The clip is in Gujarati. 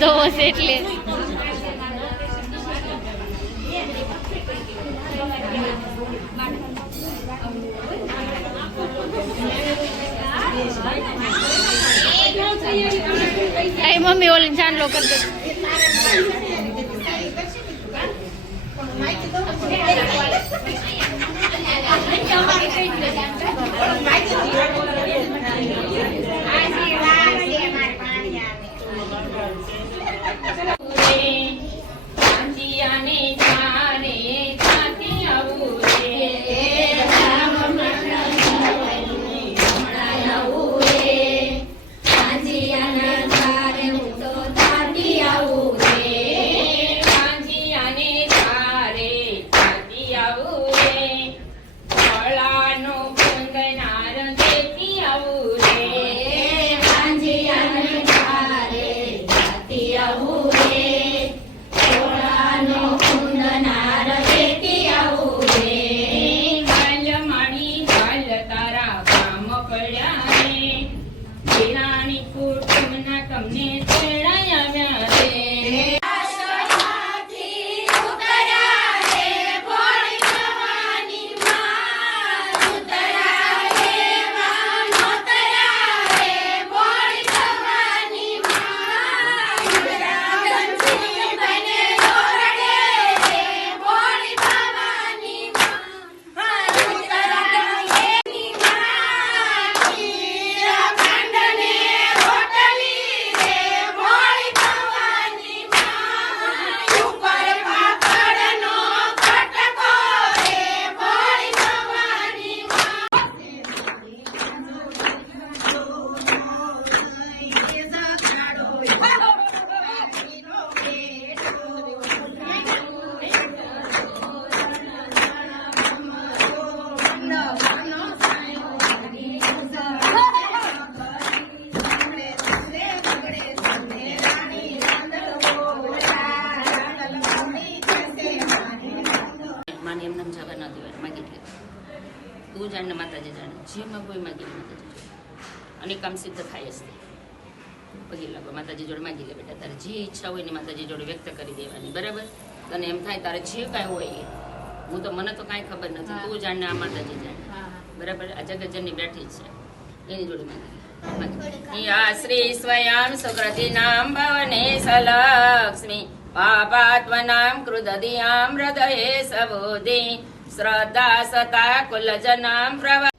ધોવો છે એટલે મમ્મી ઓલી ચાંદલો કરી દે તું જાણને માતાજી જાણે જેમાં કોઈ માગી માતાજી અને કામ સિદ્ધ થાય છે પગી લાગો માતાજી જોડે માગી લે બેટા તારે જે ઈચ્છા હોય ને માતાજી જોડે વ્યક્ત કરી દેવાની બરાબર તને એમ થાય તારે જે કાંઈ હોય એ હું તો મને તો કાંઈ ખબર નથી તું જાણને આ માતાજી જાણે બરાબર આ જગતજનની બેઠી જ છે એની જોડે માગી યા શ્રી સ્વયં સુકૃતિ નામ ભવને સલક્ષ્મી પાપાત્મનામ કૃદધિયામ હૃદયે સબોધિ શ્રદ્ધા સતા કુલજનામ પ્રવા